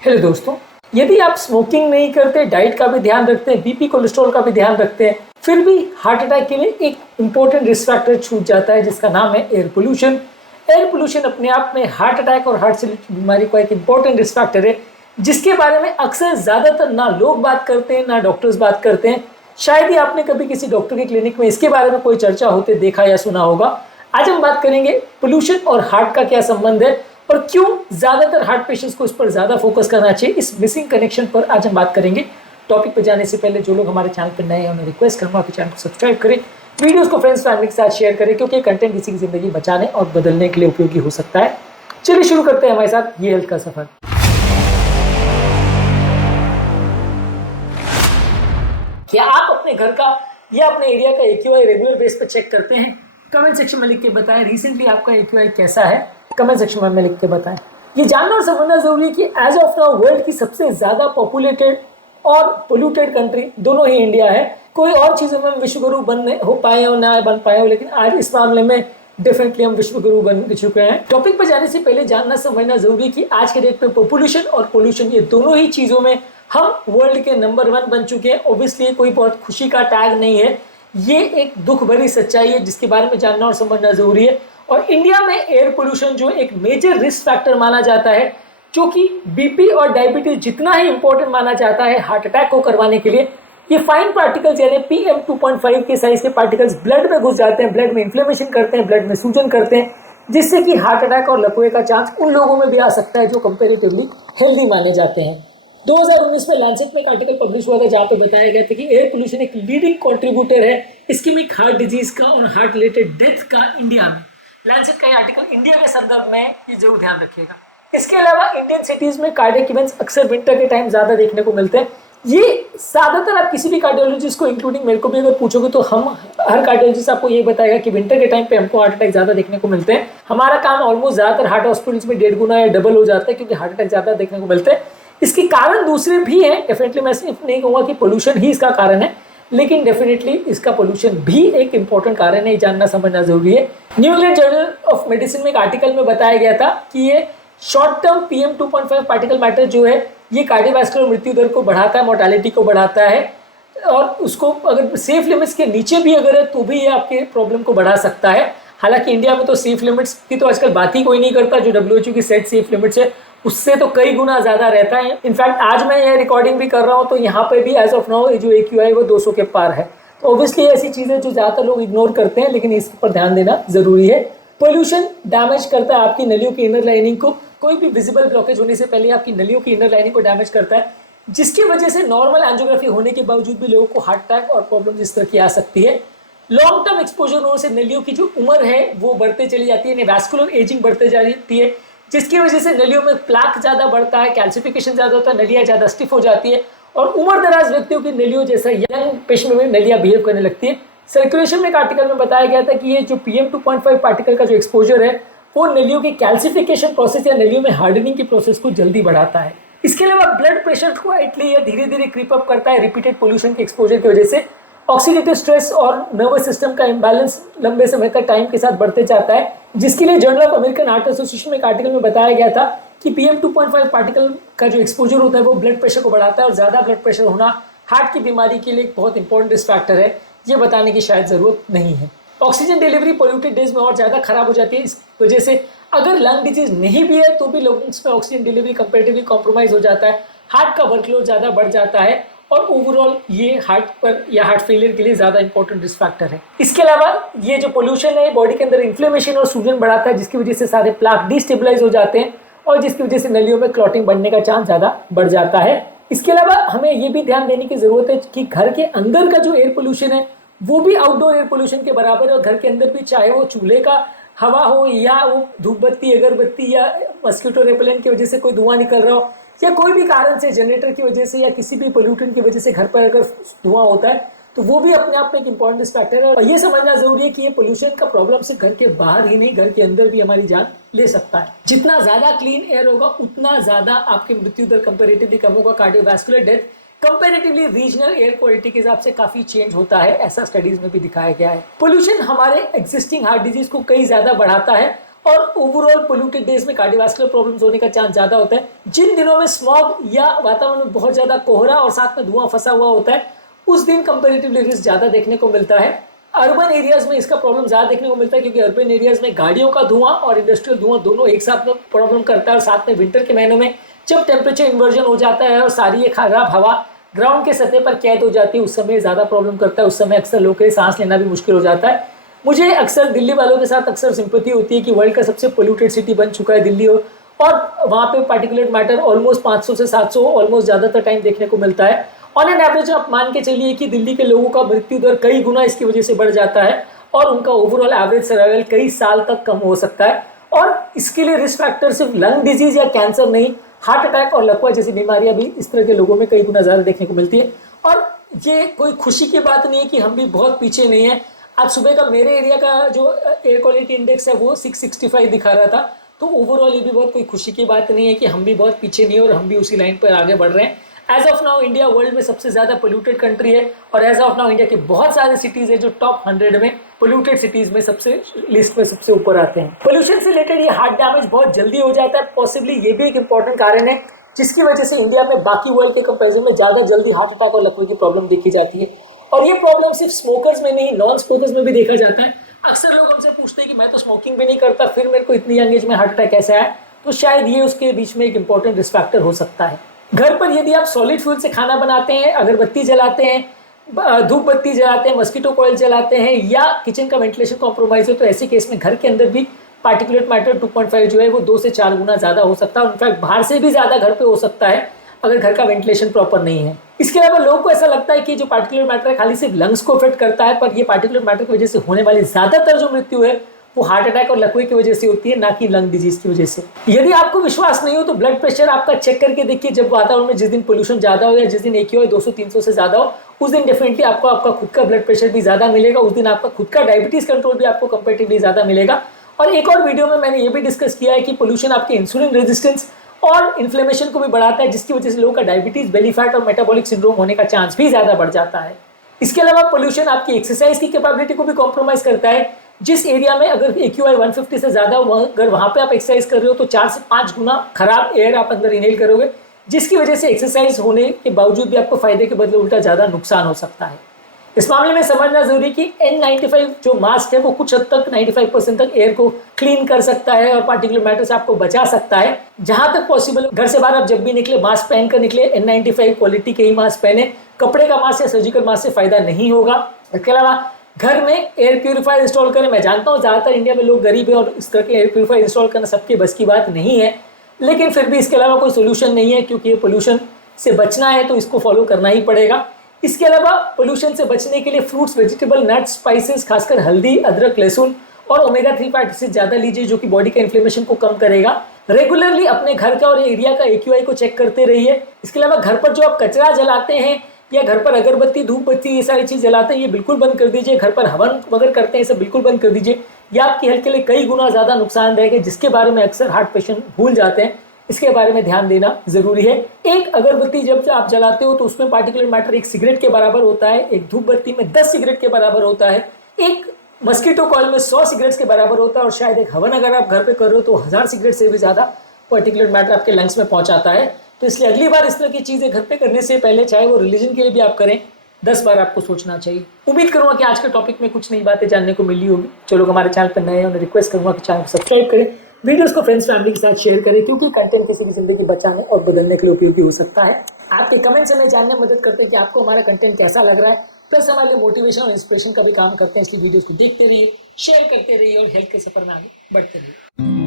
Hello दोस्तों, यदि आप स्मोकिंग नहीं करते, डाइट का भी ध्यान रखते हैं, बीपी कोलेस्ट्रॉल का भी ध्यान रखते हैं, फिर भी हार्ट अटैक के लिए एक इंपॉर्टेंट रिस्क फैक्टर छूट जाता है जिसका नाम है एयर पोल्यूशन। एयर पोल्यूशन अपने आप में हार्ट अटैक और हार्ट से रिलेटेड बीमारी का एक इंपॉर्टेंट रिस्क फैक्टर है जिसके बारे में अक्सर ज्यादातर ना लोग बात करते हैं ना डॉक्टर्स बात करते हैं। शायद ही आपने कभी किसी डॉक्टर के क्लिनिक में इसके बारे में कोई चर्चा होते देखा या सुना होगा। आज हम बात करेंगे पोल्यूशन और हार्ट का क्या संबंध है और क्यों ज्यादातर हार्ट पेशेंट्स को इस पर ज्यादा फोकस करना चाहिए। इस मिसिंग कनेक्शन पर आज हम बात करेंगे। टॉपिक पर जाने से पहले जो लोग हमारे चैनल पर नए हैं उन्हें रिक्वेस्ट करूंगा कि चैनल को सब्सक्राइब करें, वीडियोस को फ्रेंड्स फैमिली के साथ शेयर करें क्योंकि कंटेंट किसी की जिंदगी बचाने और बदलने के लिए उपयोगी हो सकता है। चलिए शुरू करते हैं हमारे साथ ये हेल्थ का सफर। क्या आप अपने घर का या अपने एरिया का AQI रेगुलर बेस पर चेक करते हैं? कमेंट सेक्शन में लिख के बताएं रिसेंटली आपका AQI कैसा है। कमेंट सेक्शन में लिख के बताएं। ये जानना और समझना जरूरी है कि एज ऑफ नाउ वर्ल्ड की सबसे ज्यादा पॉपुलेटेड और पोल्यूटेड कंट्री दोनों ही इंडिया है। कोई और चीजों में विश्व गुरु बन हो पाए हो ना बन पाए हो, लेकिन आज इस मामले में डेफिनेटली हम विश्व गुरु बन चुके हैं। टॉपिक पर जाने से पहले जानना समझना जरूरी है कि आज के डेट में पॉपुलेशन और पोल्यूशन ये दोनों ही चीजों में हम वर्ल्ड के नंबर 1 बन चुके हैं। ऑब्वियसली कोई बहुत खुशी का टैग नहीं है, ये एक दुख भरी सच्चाई है जिसके बारे में जानना और समझना जरूरी है। और इंडिया में एयर पोल्यूशन जो एक मेजर रिस्क फैक्टर माना जाता है, जो कि बीपी और डायबिटीज जितना ही इंपॉर्टेंट माना जाता है हार्ट अटैक को करवाने के लिए। ये फाइन पार्टिकल्स यानी PM2.5 के साइज के पार्टिकल्स ब्लड में घुस जाते हैं, ब्लड में इन्फ्लेमेशन करते हैं, ब्लड में सूजन करते हैं, जिससे कि हार्ट अटैक और लकवे का चांस उन लोगों में भी आ सकता है जो कंपेरेटिवली हेल्दी माने जाते हैं। 2019 में लैंसेट में एक आर्टिकल पब्लिश हुआ था जहां पे बताया गया था कि एयर पोल्यूशन एक लीडिंग कंट्रीब्यूटर है इस्केमिक हार्ट डिजीज का और हार्ट रिलेटेड डेथ का इंडिया में। लैंसेट का ये आर्टिकल इंडिया के संदर्भ में ये जरूर ध्यान रखिएगा। इसके अलावा इंडियन सिटीज में कार्डियक इवेंट्स अक्सर विंटर के टाइम ज्यादा देखने को मिलते हैं। ये ज्यादातर आप किसी भी कार्डियोलॉजिस्ट को इंक्लूडिंग मेरे को भी अगर पूछोगे तो हम हर कार्डियोलॉजिस्ट आपको ये बताएगा कि विंटर के टाइम पे हमको हार्ट अटैक ज्यादा देखने को मिलते हैं। हमारा काम ऑलमोस्ट ज्यादातर हार्ट हॉस्पिटल्स में 1.5 गुना या डबल हो जाता है क्योंकि हार्ट अटैक ज्यादा देखने को मिलते हैं। इसके कारण दूसरे भी हैं, डेफिनेटली मैं सिर्फ नहीं कहूंगा कि पोल्यूशन ही इसका कारण है, लेकिन डेफिनेटली इसका पोल्यूशन भी एक इंपॉर्टेंट कारण है। जानना समझना जरूरी है। New England journal of medicine में एक आर्टिकल में बताया गया था कि ये short term PM2.5 particle matter जो है ये कार्डियोवैस्कुलर मृत्यु दर को बढ़ाता है, मोर्टालिटी को बढ़ाता है, और उसको अगर सेफ लिमिट्स के नीचे भी अगर है तो भी ये आपके प्रॉब्लम को बढ़ा सकता है। हालांकि इंडिया में तो सेफ लिमिट्स की तो आजकल बात ही कोई नहीं करता। जो WHO की सेट सेफ लिमिट्स है उससे तो कई गुना ज्यादा रहता है। इनफैक्ट आज मैं ये रिकॉर्डिंग भी कर रहा हूँ तो यहाँ पे भी एज ऑफ नाउ जो AQI वो 200 के पार है। तो ऑब्वियसली ऐसी चीजें जो ज्यादातर लोग इग्नोर करते हैं, लेकिन इस पर ध्यान देना जरूरी है। पोल्यूशन डैमेज करता है आपकी नलियों की इनर लाइनिंग को। कोई भी विजिबल ब्लॉकेज होने से पहले आपकी नलियों की इनर लाइनिंग को डैमेज करता है, जिसकी वजह से नॉर्मल एंजियोग्राफी होने के बावजूद भी लोगों को हार्ट अटैक और प्रॉब्लम इस तरह की आ सकती है। लॉन्ग टर्म एक्सपोजर होने से नलियों की जो उम्र है वो बढ़ते चली जाती है, वैस्कुलर एजिंग बढ़ते जाती है, जिसकी वजह से नलियों में प्लाक ज्यादा बढ़ता है, कैल्सिफिकेशन ज्यादा होता है, नलियां ज्यादा स्टिफ हो जाती है और उम्र दराज व्यक्तियों की नलियों जैसा यंग पेशेंट में नलियां बिहेव करने लगती है। सर्कुलेशन में एक आर्टिकल में बताया गया था कि ये जो PM2.5 पार्टिकल का जो एक्सपोजर है वो नलियों की कैल्सिफिकेशन प्रोसेस या नलियों में हार्डनिंग की प्रोसेस को जल्दी बढ़ाता है। इसके अलावा ब्लड प्रेशर को इटली या धीरे धीरे क्रीप अप करता है रिपीटेड पोल्यूशन के एक्सपोजर की वजह से। ऑक्सीडेटिव स्ट्रेस और नर्वस सिस्टम का इंबैलेंस लंबे समय तक टाइम के साथ बढ़ते जाता है, जिसके लिए journal of American heart association में एक आर्टिकल में बताया गया था कि PM2.5 पार्टिकल का जो एक्सपोजर होता है वो ब्लड प्रेशर को बढ़ाता है और ज्यादा ब्लड प्रेशर होना हार्ट की बीमारी के लिए एक बहुत इंपॉर्टेंट रिस्क फैक्टर है। ये बताने की शायद जरूरत नहीं है। ऑक्सीजन डिलीवरी पोल्यूटेड डेज में और ज्यादा खराब हो जाती है। इस वजह से अगर लंग डिजीज नहीं भी है तो भी लोगों में ऑक्सीजन डिलीवरी कंपेरेटिवली कॉम्प्रोमाइज हो जाता है, हार्ट का वर्कलोड ज्यादा बढ़ जाता है और ओवरऑल ये हार्ट पर या हार्ट फेलियर के लिए ज्यादा इंपॉर्टेंट रिस्क फैक्टर है। इसके अलावा ये जो पोल्यूशन है बॉडी के अंदर इन्फ्लेमेशन और सूजन बढ़ाता है, जिसकी वजह से सारे प्लाक डिस्टेबलाइज हो जाते हैं और जिसकी वजह से नलियों में क्लॉटिंग बढ़ने का चांस ज्यादा बढ़ जाता है। इसके अलावा हमें ये भी ध्यान देने की जरूरत है कि घर के अंदर का जो एयर पोल्यूशन है वो भी आउटडोर एयर पोल्यूशन के बराबर है। और घर के अंदर भी चाहे वो चूल्हे का हवा हो या वो धूप बत्ती, अगरबत्ती या मस्किटो रेपेलेंट की वजह से कोई धुआं निकल रहा हो या कोई भी कारण से जनरेटर की वजह से या किसी भी पोल्यूटेंट की वजह से घर पर अगर धुआं होता है तो वो भी अपने आप में एक इंपॉर्टेंट फैक्टर है। और ये समझना जरूरी है कि ये पोल्यूशन का प्रॉब्लम सिर्फ घर के बाहर ही नहीं, घर के अंदर भी हमारी जान ले सकता है। जितना ज्यादा क्लीन एयर होगा उतना ज्यादा आपकी मृत्यु दर कंपेरेटिवली कम होगा। Cardiovascular death comparatively regional air quality के हिसाब से काफी चेंज होता है, ऐसा स्टडीज में भी दिखाया गया है। पोल्यूशन हमारे एग्जिस्टिंग हार्ट डिजीज को कई ज्यादा बढ़ाता है और ओवरऑल पोल्यूटेड डेज में कार्डियोवास्कुलर प्रॉब्लम्स होने का चांस ज्यादा होता है। जिन दिनों में स्मॉग या वातावरण में बहुत ज्यादा कोहरा और साथ में धुआं फंसा हुआ होता है, उस दिन कंपेरेटिवली रिस्क ज्यादा देखने को मिलता है। अर्बन एरियाज में इसका प्रॉब्लम ज्यादा देखने को मिलता है, क्योंकि अर्बन एरियाज में गाड़ियों का धुआं और इंडस्ट्रियल धुआं दोनों एक साथ में प्रॉब्लम करता है। और साथ में विंटर के महीनों में जब टेम्परेचर इन्वर्जन हो जाता है और सारी ये खराब हवा ग्राउंड के सतह पर कैद हो जाती है, उस समय ज्यादा प्रॉब्लम करता है। उस समय अक्सर लोगों के लिए सांस लेना भी मुश्किल हो जाता है। मुझे अक्सर दिल्ली वालों के साथ अक्सर सिंपैथी होती है कि वर्ल्ड का सबसे पोल्यूटेड सिटी बन चुका है दिल्ली, और वहाँ पे पार्टिकुलेट मैटर ऑलमोस्ट 500 से 700 ऑलमोस्ट ज़्यादातर टाइम देखने को मिलता है। ऑन एन एवरेज आप मान के चलिए कि दिल्ली के लोगों का मृत्यु दर कई गुना इसकी वजह से बढ़ जाता है और उनका ओवरऑल एवरेज सर्वाइवल कई साल तक कम हो सकता है। और इसके लिए रिस्क फैक्टर सिर्फ लंग डिजीज या कैंसर नहीं, हार्ट अटैक और लकवा जैसी बीमारियां भी इस तरह के लोगों में कई गुना ज़्यादा देखने को मिलती है। और ये कोई खुशी की बात नहीं है कि हम भी बहुत पीछे नहीं है। आज सुबह का मेरे एरिया का जो एयर क्वालिटी इंडेक्स है वो 665 दिखा रहा था। तो ओवरऑल ये भी बहुत कोई खुशी की बात नहीं है कि हम भी बहुत पीछे नहीं है और हम भी उसी लाइन पर आगे बढ़ रहे हैं। As of now India world में सबसे ज्यादा पोल्यूटेड कंट्री है, और एज ऑफ नाउ इंडिया के बहुत सारे सिटीज है जो टॉप 100 में पोल्यूटेड सिटीज में सबसे लिस्ट में सबसे ऊपर आते हैं। पोल्यूशन से रिलेटेड ये हार्ट डैमेज बहुत जल्दी हो जाता है। पॉसिबली ये भी एक इंपॉर्टेंट कारण है जिसकी वजह से इंडिया में बाकी वर्ल्ड के कंपेरिजन में ज्यादा जल्दी हार्ट अटैक और लकवे की प्रॉब्लम देखी जाती है। और ये प्रॉब्लम सिर्फ स्मोकर्स में नहीं, नॉन स्मोकर्स में भी देखा जाता है। अक्सर लोग हमसे पूछते हैं कि मैं तो स्मोकिंग भी नहीं करता, फिर मेरे को इतनी यंग एज में हार्ट अटैक कैसे आया। तो शायद ये उसके बीच में एक इंपॉर्टेंट रिस्क फैक्टर हो सकता है। घर पर यदि आप सॉलिड फ्यूल से खाना बनाते हैं, अगरबत्ती जलाते हैं, धूप बत्ती जलाते हैं, मस्कीटो कॉइल जलाते हैं, या किचन का वेंटिलेशन कॉम्प्रोमाइज हो, तो ऐसे केस में घर के अंदर भी पार्टिकुलेट मैटर 2.5 जो है वो 2 से 4 गुना ज्यादा हो सकता है। इनफैक्ट बाहर से भी ज्यादा घर पे हो सकता है अगर घर का वेंटिलेशन प्रॉपर नहीं है। इसके अलावा लोगों को ऐसा लगता है कि जो पार्टिकुलर मैटर है खाली सिर्फ लंग्स को इफेक्ट करता है, पर ये पार्टिकुलर मैटर की वजह से होने वाली ज्यादातर जो मृत्यु है वो हार्ट अटैक और लकवे की वजह से होती है, ना कि लंग डिजीज की वजह से। यदि आपको विश्वास नहीं हो तो ब्लड प्रेशर आपका चेक करके देखिए। जब वातावरण में जिस दिन पोल्यूशन ज्यादा हो या जिस दिन AQI 200-300 से ज्यादा हो, उस दिन डेफिनेटली आपको आपका खुद का ब्लड प्रेशर भी ज्यादा मिलेगा। उस दिन आपका खुद का डायबिटीज कंट्रोल भी आपको कंपेरेटिवली ज्यादा मिलेगा। और एक और वीडियो में मैंने ये भी डिस्कस किया है कि पोल्यूशन आपके इंसुलिन रेजिस्टेंस और इन्फ्लेमेशन को भी बढ़ाता है, जिसकी वजह से लोगों का डायबिटीज, बेली फैट और मेटाबॉलिक सिंड्रोम होने का चांस भी ज्यादा बढ़ जाता है। इसके अलावा पोल्यूशन आपकी एक्सरसाइज की कैपेबिलिटी को भी कॉम्प्रोमाइज करता है। जिस एरिया में अगर AQI 150 से ज्यादा अगर वहां पे आप एक्सरसाइज कर रहे हो तो 4 से 5 गुना खराब एयर आप अंदर इनहेल करोगे, जिसकी वजह से एक्सरसाइज होने के बावजूद भी आपको फायदे के बदले उल्टा ज्यादा नुकसान हो सकता है। इस मामले में समझना जरूरी कि N95 जो मास्क है वो कुछ हद तक 95% तक एयर को क्लीन कर सकता है और पार्टिकुलर मैटर से आपको बचा सकता है। जहां तक पॉसिबल घर से बाहर आप जब भी निकले मास्क पहन कर निकले, N95 क्वालिटी के ही मास्क पहने। कपड़े का मास्क या सर्जिकल मास्क से फायदा नहीं होगा। इसके अलावा घर में एयर प्यूरिफायर इंस्टॉल करें। मैं जानता हूँ ज्यादातर इंडिया में लोग गरीब है और इस तरह के एयर प्यूरिफायर इंस्टॉल करना सबके बस की बात नहीं है, लेकिन फिर भी इसके अलावा कोई सोल्यूशन नहीं है, क्योंकि ये पोल्यूशन से बचना है तो इसको फॉलो करना ही पड़ेगा। इसके अलावा पोल्यूशन से बचने के लिए फ्रूट्स, वेजिटेबल, नट्स, स्पाइसेस, खासकर हल्दी, अदरक, लहसुन और ओमेगा 3 फैट एसिड ज्यादा लीजिए, जो कि बॉडी का इन्फ्लेमेशन को कम करेगा। रेगुलरली अपने घर का और एरिया का AQI को चेक करते रहिए। इसके अलावा घर पर जो आप कचरा जलाते हैं या घर पर अगरबत्ती, धूप बत्ती, ये सारी चीज जलाते हैं, ये बिल्कुल बंद कर दीजिए। घर पर हवन वगैरह करते हैं, सब बिल्कुल बंद कर दीजिए। ये आपकी हेल्थ के लिए कई गुना ज्यादा नुकसानदायक है, जिसके बारे में अक्सर हार्ट पेशेंट भूल जाते हैं। इसके बारे में ध्यान देना जरूरी है। एक अगरबत्ती जब आप जलाते हो तो उसमें पार्टिकुलर मैटर 1 सिगरेट के बराबर होता है, एक धूप बत्ती में 10 सिगरेट के बराबर होता है, एक मस्कीटो कॉइल में 100 सिगरेट्स के बराबर होता है, और शायद एक हवन अगर आप घर पे कर रहे हो तो 1000 सिगरेट से भी ज्यादा पार्टिकुलर मैटर आपके लंग्स में पहुंचाता है। तो इसलिए अगली बार इस तरह की चीजें घर पे करने से पहले, चाहे वो रिलीजन के लिए भी आप करें, 10 बार आपको सोचना चाहिए। उम्मीद करूंगा कि आज के टॉपिक में कुछ नई बातें जानने को मिली होगी। जो लोग हमारे चैनल पर नए हैं उन्हें रिक्वेस्ट करूंगा कि चैनल को सब्सक्राइब करें, वीडियोस को फ्रेंड्स फैमिली के साथ शेयर करें, क्योंकि कंटेंट किसी की जिंदगी बचाने और बदलने के लिए उपयोगी हो सकता है। आपके कमेंट्स हमें जानने में मदद करते हैं कि आपको हमारा कंटेंट कैसा लग रहा है, प्लस हमारे लिए मोटिवेशन और इंस्पिरेशन का भी काम करते हैं। इसलिए वीडियोस को देखते रहिए, शेयर करते रहिए और हेल्थ के सफर में आगे बढ़ते रहिए।